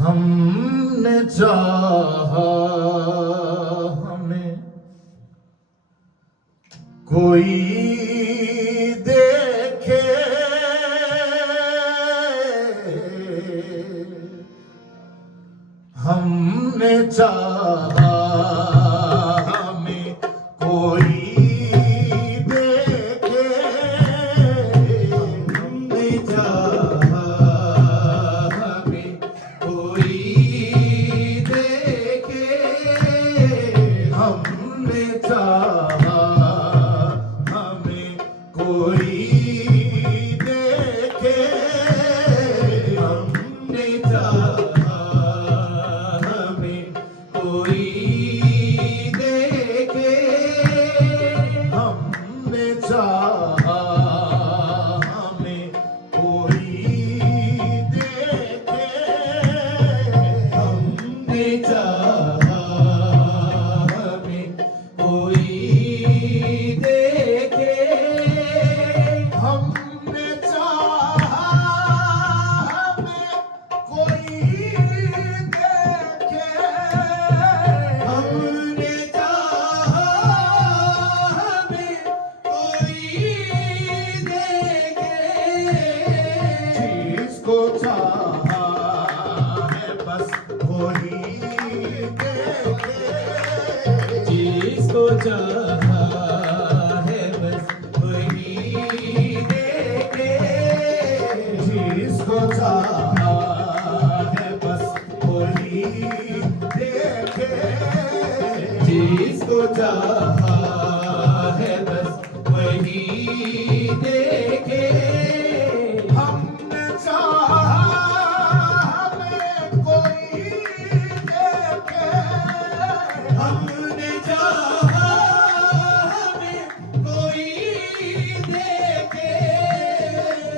हमने चाहा हमें कोई देखे, हमने चाहा हमें कोई देखे, हमने चाहा हमें कोई देखे, हमने चाहा हमें कोई देखे, हमने चाहा हमें कोई देखे, हमने चाहा हमें कोई देखे, हमने चाहा हमें कोई देखे, हमने चाहा हमें कोई देखे, हमने चाहा हमें कोई देखे, जिसको चाहा है बस वही देखे, जिसको चाहा है बस वही देखे, जिसको चाहा है बस वही देखे, जिसको चाहा है बस वही देखे, हमने चाहा हमें कोई देखे, हमने चाहा हमें कोई देखे,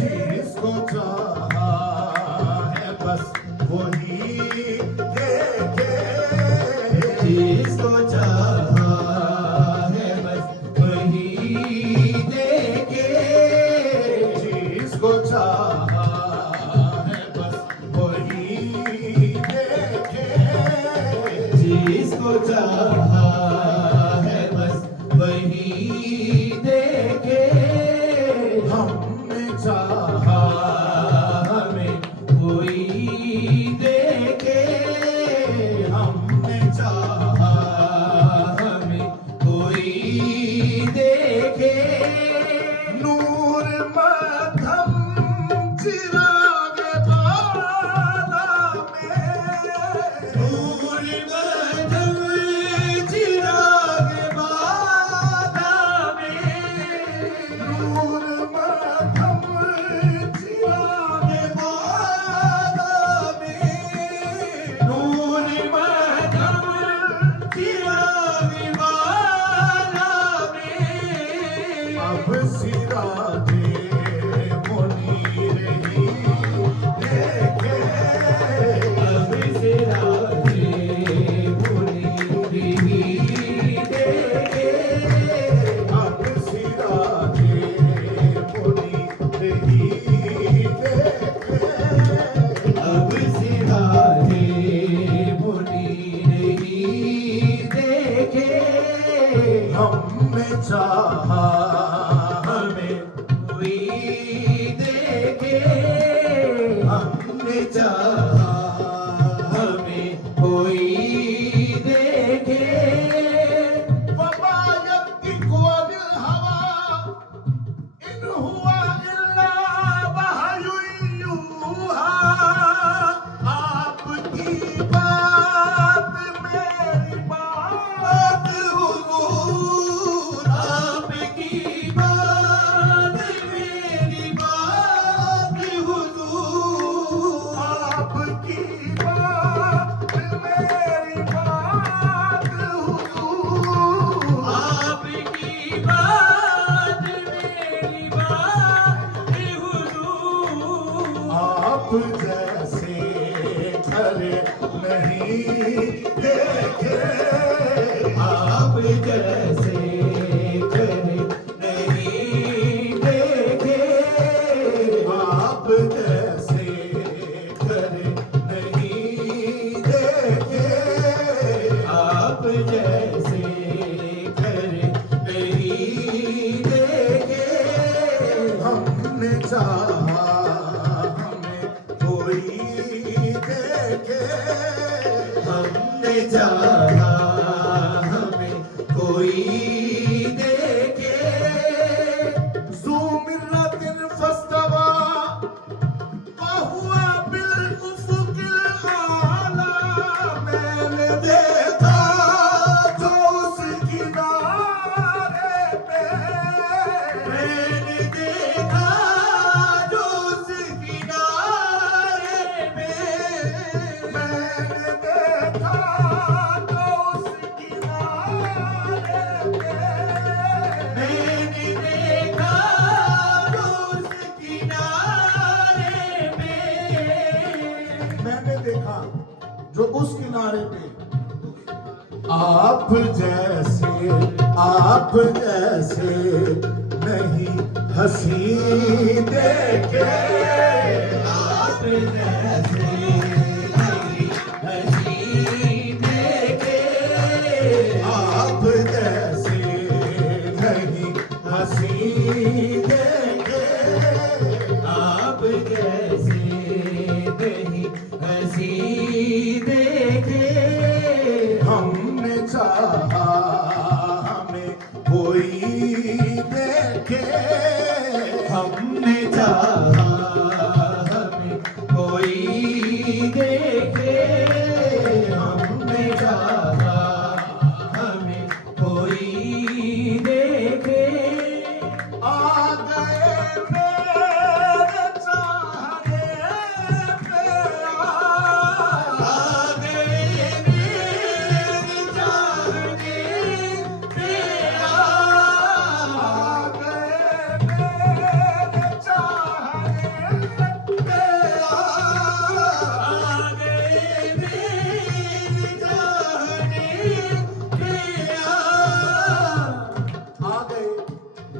जिसको चाहा है बस वही देखे, जिसको चाहा है बस वही देखे, जिसको चाहा है बस वही देखे, जिसको चाहा है बस वही देखे, हमने चाहा हमें कोई देखे, हमने चाहा हमें कोई देखे, नूर मध्यम चिराग बाला में, नूर मध्यम चिराग बाला में, नूर मध्यम चिराग बाला में, नूर मध्यम चिराग बाला में, अब सिराजे मुनीर ही देखे, अब सिराजे मुनीर ही देखे, अब सिराजे मुनीर ही देखे, अब सिराजे मुनीर ही देखे, हमने चाहा हमें कोई देखे, हमने चाहा हमें कोई देखे, वमा यंतिकु अनिल हवा इन हुआ इल्ला वहयुन यूहा, आपकी बात मेरी बात हुजूर, आपकी बात मेरी बात हुजूर, आपकी बात मेरी बात हुजूर, आपकी बात मेरी बात हुजूर, आप जैसे खरे नहीं देखे, आप जैसे खरे नहीं देखे, आप जैसे खरे नहीं देखे हमने चाहा हमें कोई देखे ज़ू मिर्रतिन फस्तवा वहुवा बिलउफ़ुक़िल आला मैंने देखा जो उस किनारे पे मैंने देखा जो उस किनारे पे मैंने देखा जो उस किनारे पे मैंने देखा जो उस किनारे पे मैंने देखा जो उस किनारे पे आप जैसे नहीं हंसी देखे आप जैसे नहीं हंसी देखे आप जैसे नहीं हंसी देखे आप जैसे नहीं हंसी देखे हमने चाहा हमें कोई देखे हमने चाहा हमें कोई देखे हमने चाहा हमें कोई देखे आ गए मेरे चाहने पे आ गए मेरे चाहने पे आ गए मेरे चाहने पे आ गए मेरे चाहने पे आ गए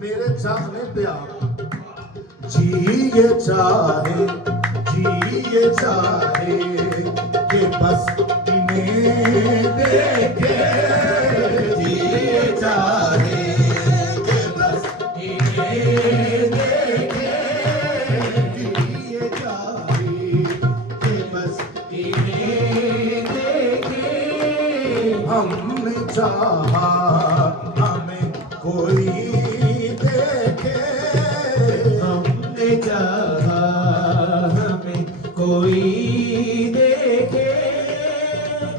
मेरे चाहने पे आ जिए चाहे कि बस इन्हें देखे जिए चाहे कि बस इन्हें देखे जिए चाहे कि बस इन्हें देखे हमने चाहा हमें कोई देखे हमने चाहा हमें कोई देखे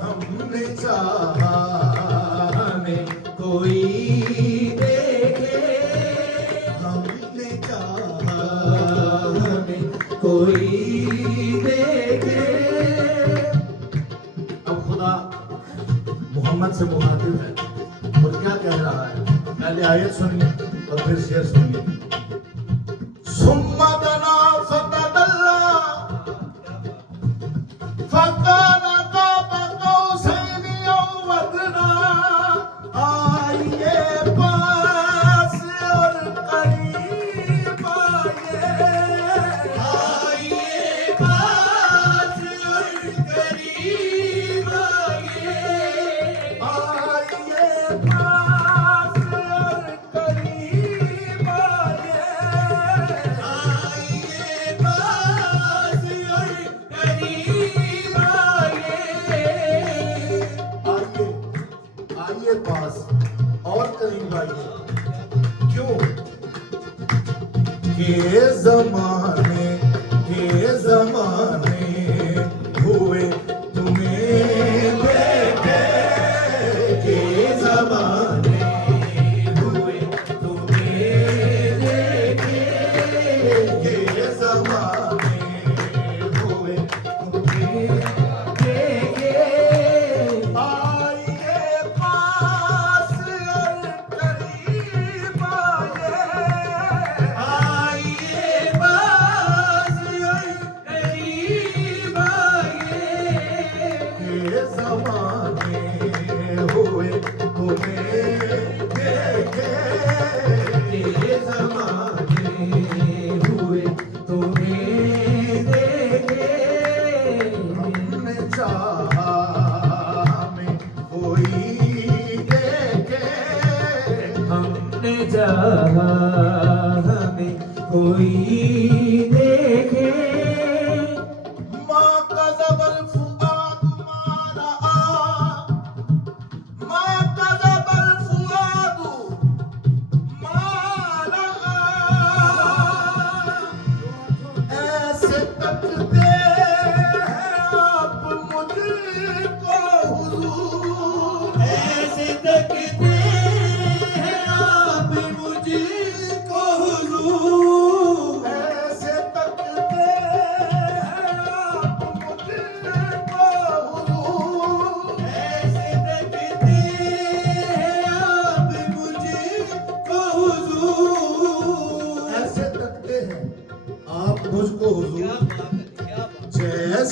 हमने चाहा हमें कोई देखे हमने चाहा हमें कोई देखे अब खुदा मोहम्मद से मुखातिब है और क्या कह रहा है पहले आयत सुनिए और फिर शेर सुनिए सुम्मा दना फतदल्ला फकाना काबा कौसैनी औ अदना आइए पास और करीब आइए पास और करीब आइए पास और करीब आइए पास और करीब आइए पास और करीब आइए क्यों के जमाने हुए तुम्हें देखे के जमाने हुए तुम्हें देखे के जमाने हुए तुम्हें देखे आइए पास और करीब आइए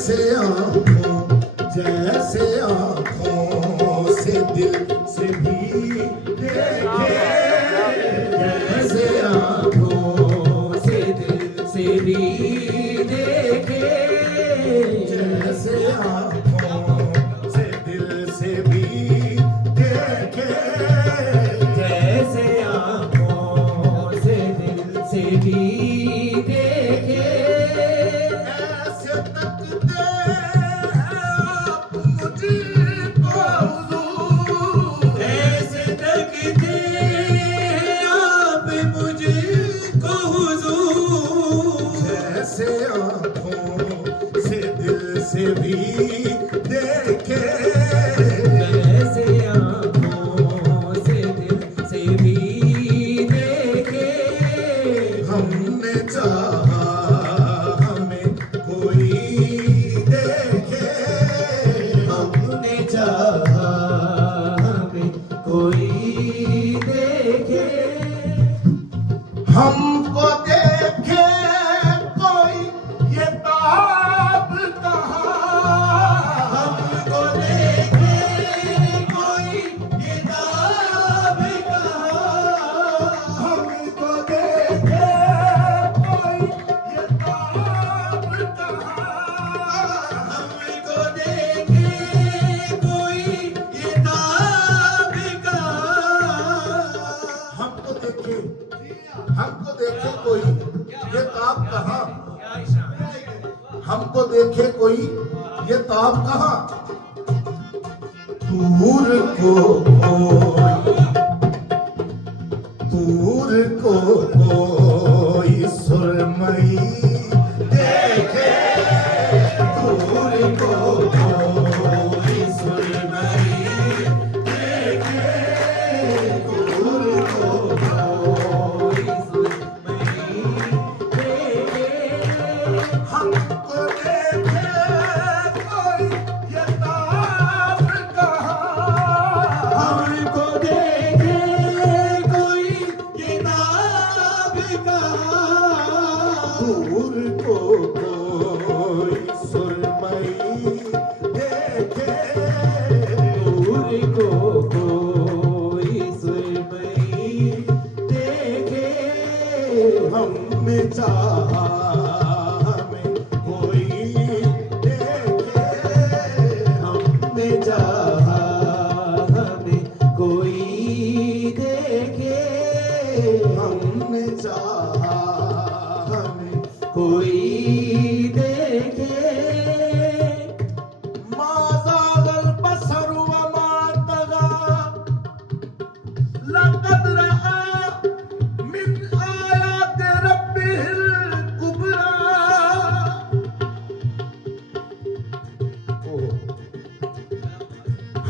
जैसे आँखों से दिल से भी देखे, जैसे आँखों से दिल से भी देखे, जैसे आँखों से दिल से भी देखे, जैसे आँखों से दिल से भी देखे, ऐसे तकते आप मुझको हुजूर, ऐसे तकते आप मुझको हुजूर, जैसे आँखों से दिल से भी देखे, जैसे आँखों से दिल से भी देखे, हमने चाहा हमें कोई देखे, हमने चाहा हमें कोई देखे, हमको देखे कोई ये ताब कहाँ, हमको देखे कोई ये ताब कहाँ, हमको देखे कोई ये ताब कहाँ, हमको देखे कोई ये ताब कहाँ, हमको देखे कोई ये ताब कहाँ, हमको देखे कोई ये ताब कहाँ, दूर को कोई सुरमई देखे, दूर को कोई सुरमई देखे, दूर को कोई सुरमई देखे, हमको देखे कोई ये ताब कहाँ, हमको देखे कोई ये ताब कहाँ, दूर को कोई सुरमई देखे, दूर को कोई सुरमई देखे, हमने चाहा हमें कोई देखे, हमने चाहा हमें कोई देखे, हमने चाहा हमें कोई देखे, माज़ागल बसर वमा तगा, लक़द रआ मिन आयाति रब्बिहिल कुबरा,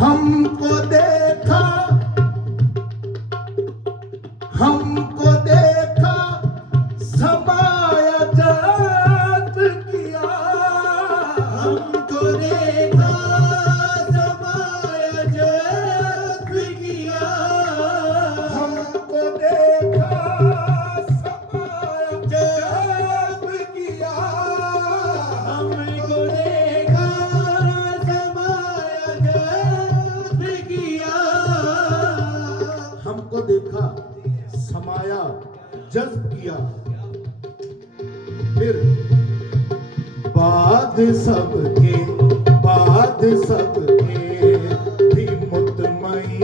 हमको देखा, हमको देखा, समाया जज़्ब किया, हमको देखा समाया जज़्ब किया, हमको देखा, समाया जज़्ब किया, हमको देखा समाया जज़्ब किया, हमको देखा, समाया जज़्ब किया, फिर बाद सबके भी मुतमई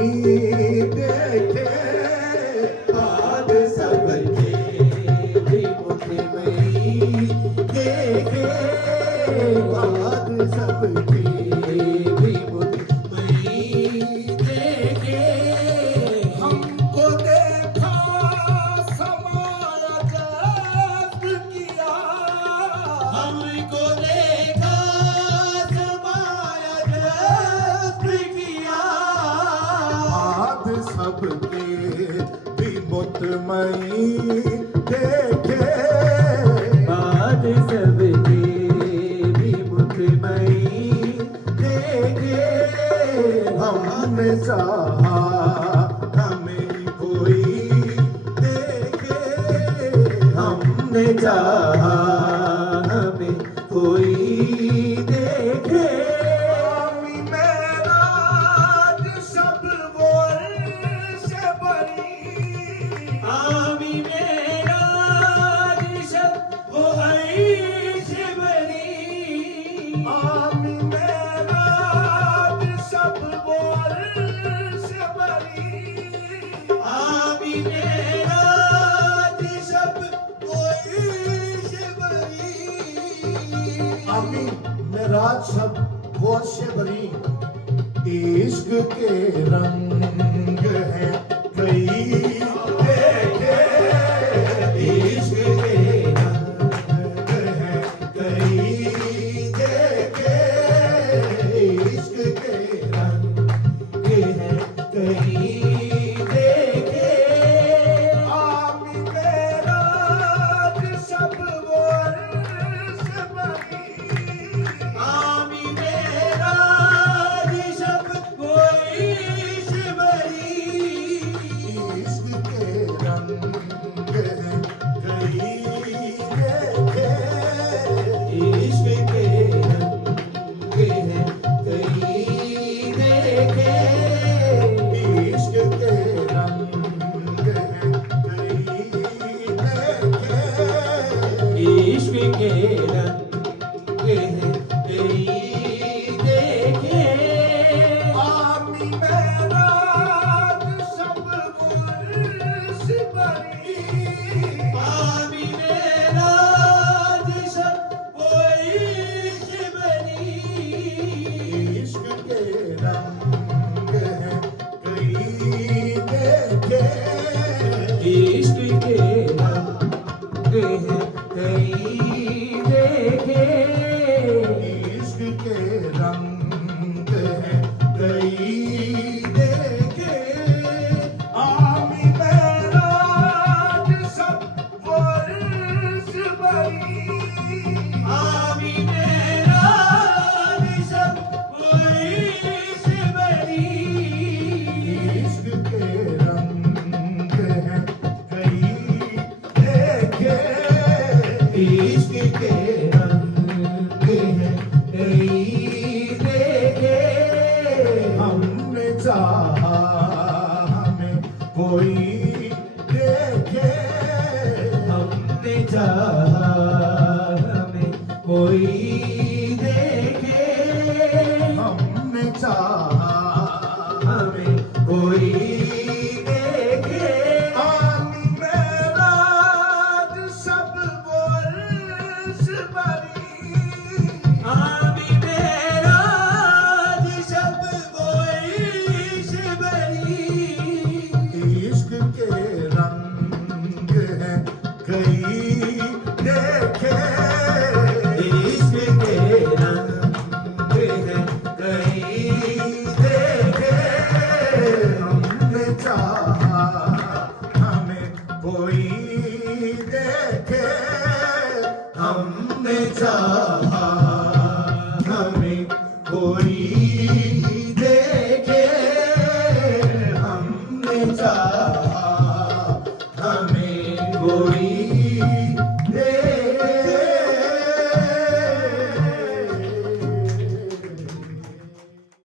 देखे, बाद सबके भी मुतमई देखे, बाद सबके भी मुतमई देखे, हमको देखा, समाया जज़्ब किया, हमको देखा समाया जज़्ब किया, बाद सबके भी मुतमई देखे, बाद सबके भी मुतमई देखे, हमने चाहा हमें कोई देखे, हमने चाहा हमें कोई दे आमी मेराज सब वर्ष बरी आमी मेराज सब वर्ष बरी आमी मेराज सब वर्ष बरी इश्क के रंग हैं कई देखे इश्क के रंग हैं कई देखे इश्क के रंग हैं कहीं देखे आमी मेराज सब वर्ष बरी आमी मेराज सब वर्ष बरी इश्क के रंग हैं कई देखे इश्क के रंग हैं कहीं देखे इश्क के रंग हैं कई देखे इश्क के रंग हैं कहीं देखे आमी मेराज सब वर्ष बरी आमी मेराज सब वर्ष बरी इश्क के रंग हैं कई देखे इश्क के रंग हैं कहीं देखे इश्क के रंग हैं कई देखे आमी मेराज सब वर्ष बरी आमी मेराज सब वर्ष बरी इश्क के रंग हैं कई देखे इश्क के रंग हैं कहीं देखे हमने चाहा हमें कोई देखे हमने चाहा हमें कोई देखे हमने चाहा हमें कोई देखे आमी मेराज सब वर्ष बरी आमी मेराज सब वर्ष बरी इश्क के रंग हैं कई देखे इश्क के रंग हैं कहीं देखे हमने चाहा हमें कोई देखे हमने चाहा हमें कोई देखे हमने चाहा